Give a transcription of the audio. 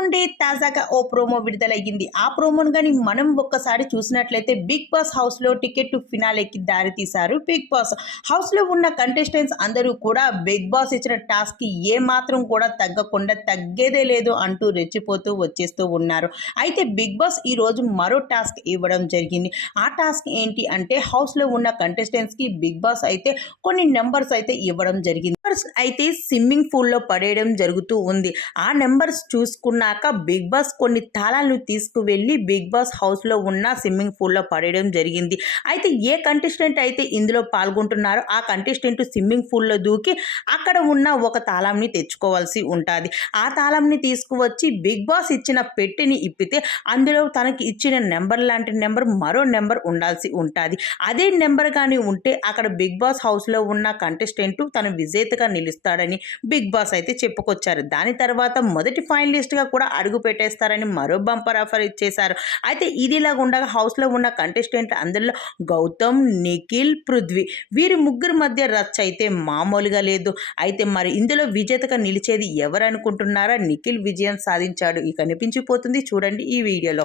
నుండి తాజాగా ఓ ప్రోమో విడుదలయ్యింది. ఆ ప్రోమోను గాని మనం ఒక్కసారి చూసినట్లయితే బిగ్ బాస్ హౌస్‌లో టికెట్ టు ఫినాలేకి దారి తీశారు బిగ్ బాస్. హౌస్‌లో ఉన్న కంటెస్టెంట్స్ అందరూ కూడా బిగ్ బాస్ ఇచ్చిన టాస్క్‌కి ఏమాత్రం కూడా తగ్గకుండా తగ్గేదే లేదు అంటూ రెచ్చిపోతూ వచ్చేస్తూ ఉన్నారు. అయితే బిగ్ బాస్ ఈరోజు మరో టాస్క్ ఇవ్వడం జరిగింది. ఆ టాస్క్ ఏంటి అంటే హౌస్‌లో ఉన్న కంటెస్టెంట్స్‌కి బిగ్ బాస్ అయితే కొన్ని నెంబర్స్ అయితే ఇవ్వడం జరిగింది. నెంబర్స్ అయితే స్విమ్మింగ్ పూల్‌లో పడేయడం జరుగుతూ ఉంది. ఆ నెంబర్స్ చూసుకున్నాక బిగ్ బాస్ కొన్ని తాళాలను తీసుకువెళ్ళి బిగ్ బాస్ హౌస్‌లో ఉన్న స్విమ్మింగ్ పూల్‌లో పడేయడం జరిగింది. అయితే ఏ కంటెస్టెంట్ అయితే ఇందులో పాల్గొంటున్నారో ఆ కంటెస్టెంట్ స్విమ్మింగ్ పూల్‌లో దూకి అక్కడ ఉన్న ఒక తాళంని తెచ్చుకోవాల్సి ఉంటాది. ఆ తాళంని తీసుకువచ్చి బిగ్ బాస్ ఇచ్చిన పెట్టెని ఇప్పితే అందులో తనకి ఇచ్చిన నెంబర్ లాంటి నెంబర్ మరో నెంబర్ ఉండాల్సి ఉంటాది. అదే నెంబర్ గాని ఉంటే అక్కడ బిగ్ బాస్ హౌస్‌లో ఉన్న కంటెస్టెంట్ తను విజేతగా నిలుస్తాడని బిగ్ బాస్ అయితే చెప్పుకొచ్చారు. దాని తర్వాత మొదటి ఫైనలిస్ట్‌గా కూడా అడుగు పెట్టేస్తారని మరో బంపర్ ఆఫర్ ఇచ్చేశారు. అయితే ఇదిలా ఉండగా హౌస్‌లో ఉన్న కంటెస్టెంట్ అందరిలో గౌతమ్, నిఖిల్, పృథ్వీ వీరి ముగ్గురు మధ్య రచ్చ అయితే మామూలుగా లేదు. అయితే మరి ఇందులో విజేతగా నిలిచేది ఎవరనుకుంటున్నారా? నిఖిల్ విజయం సాధించాడు. ఇక కనిపించిపోతుంది చూడండి ఈ వీడియోలో.